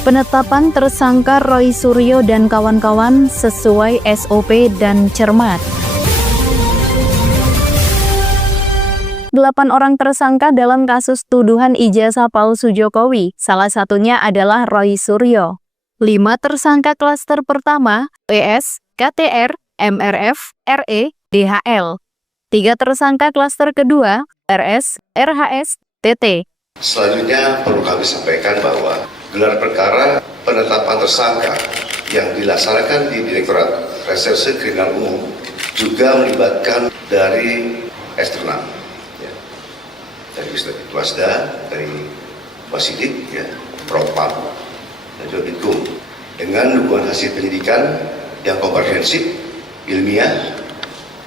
Penetapan tersangka Roy Suryo dan kawan-kawan sesuai SOP dan cermat. 8 orang tersangka dalam kasus tuduhan ijazah palsu Jokowi, salah satunya adalah Roy Suryo. 5 tersangka klaster pertama, ES, KTR, MRF, RE, DHL. 3 tersangka klaster kedua, RS, RHS, TT. Selanjutnya perlu kami sampaikan bahwa gelar perkara penetapan tersangka yang dilaksanakan di Direktorat Reserse Kriminal Umum juga melibatkan dari eksternal, dari Wasda, dari Wasidik, Propam, dan juga Bitkum, dengan dukungan hasil penyidikan yang komprehensif, ilmiah,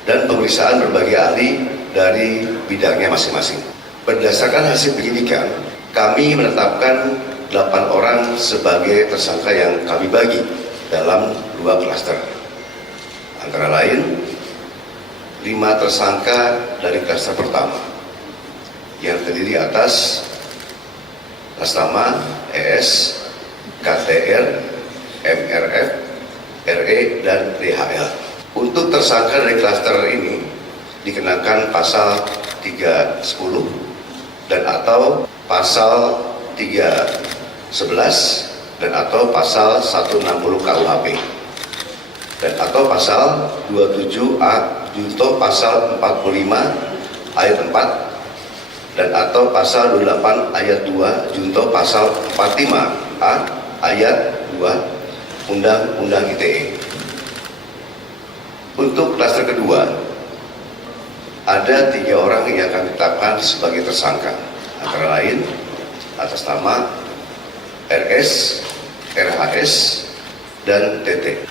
dan pemeriksaan berbagai ahli dari bidangnya masing-masing. Berdasarkan hasil penyidikan, kami menetapkan 8 orang sebagai tersangka yang kami bagi dalam 2 klaster. Antara lain, 5 tersangka dari klaster pertama yang terdiri atas nama ES, KTR, MRF, RE, dan DHL. Untuk tersangka dari klaster ini dikenakan pasal 310 dan atau pasal 311 dan atau pasal 160 KUHP dan atau pasal 27A junto pasal 45 ayat 4 dan atau pasal 28 ayat 2 junto pasal 45A ayat 2 Undang-Undang ITE. Untuk klaster kedua, ada 3 orang yang akan ditetapkan sebagai tersangka, antara lain atas nama RS, RHS, dan TT.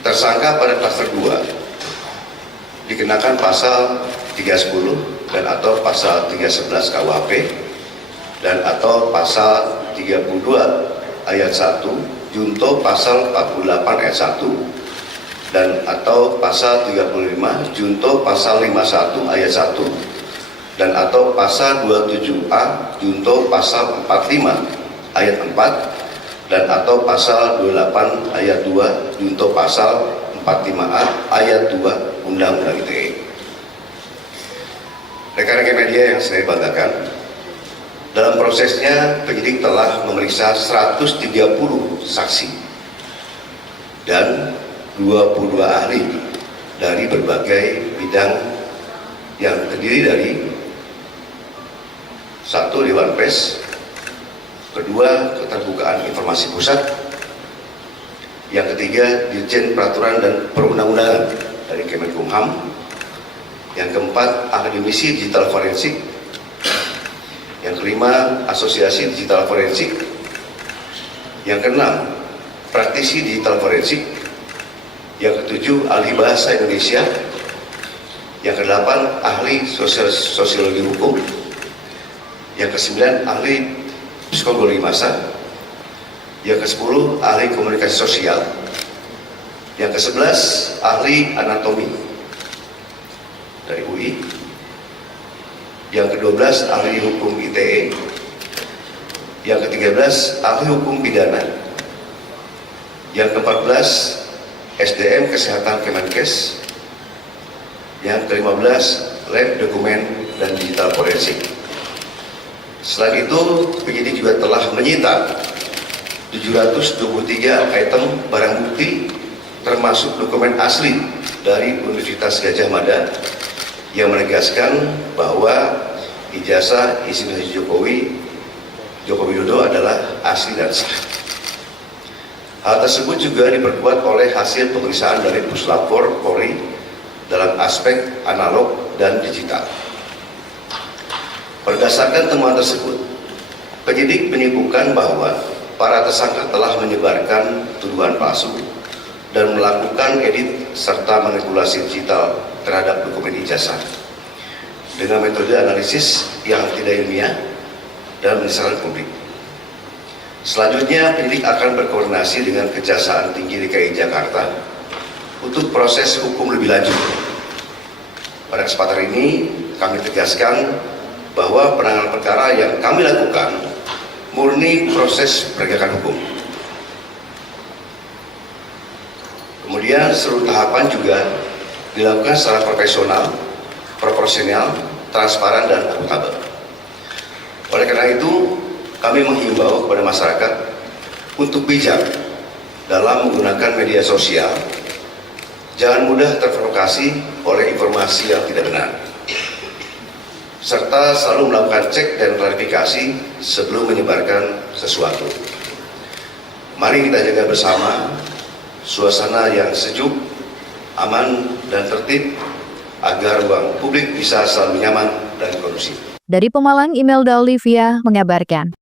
Tersangka pada klaster 2 dikenakan pasal 310 dan atau pasal 311 KUHP dan atau pasal 32 ayat 1 junto pasal 48 ayat 1 dan atau pasal 35 junto pasal 51 ayat 1 dan atau pasal 27A junto pasal 45 ayat 4 dan atau pasal 28 ayat 2 junto pasal 45A ayat 2 Undang-Undang ITE. Rekan-rekan media yang saya banggakan, dalam prosesnya penyidik telah memeriksa 130 saksi dan 22 ahli dari berbagai bidang yang terdiri dari 1. Dewan Pers, 2. Keterbukaan Informasi Pusat, yang ketiga Dirjen Peraturan dan Perundang-undangan dari Kemenkumham, yang keempat Akademisi Digital Forensik, yang kelima Asosiasi Digital Forensik, yang keenam Praktisi Digital Forensik, yang ketujuh ahli bahasa Indonesia, yang kedelapan ahli sosiologi hukum, yang kesembilan ahli psikologi massa, yang kesepuluh ahli komunikasi sosial, yang kesebelas ahli anatomi dari UI, yang ke-12 ahli hukum ITE, yang ke-13 ahli hukum pidana, yang ke-14 SDM Kesehatan Kemenkes, yang ke-15 Lab Dokumen dan Digital Forensik. Selain itu, penyidik juga telah menyita 723 item barang bukti termasuk dokumen asli dari Universitas Gadjah Mada yang menegaskan bahwa ijazah Insinyur Joko Widodo adalah asli dan sah. Hal tersebut juga diperkuat oleh hasil pemeriksaan dari Puslapor Polri dalam aspek analog dan digital. Berdasarkan temuan tersebut, penyidik menyimpulkan bahwa para tersangka telah menyebarkan tuduhan palsu dan melakukan edit serta manipulasi digital terhadap dokumen ijazah dengan metode analisis yang tidak ilmiah dan menyesatkan publik. Selanjutnya, penyidik akan berkoordinasi dengan Kejaksaan Tinggi DKI Jakarta untuk proses hukum lebih lanjut. Pada kesempatan ini, kami tegaskan bahwa penanganan perkara yang kami lakukan murni proses penegakan hukum. Kemudian seluruh tahapan juga dilakukan secara profesional, proporsional, transparan, dan akuntabel. Oleh karena itu, kami menghimbau kepada masyarakat untuk bijak dalam menggunakan media sosial. Jangan mudah terprovokasi oleh informasi yang tidak benar, serta selalu melakukan cek dan klarifikasi sebelum menyebarkan sesuatu. Mari kita jaga bersama suasana yang sejuk, aman, dan tertib agar ruang publik bisa selalu nyaman dan kondusif. Dari Pemalang, Imelda Olivia mengabarkan.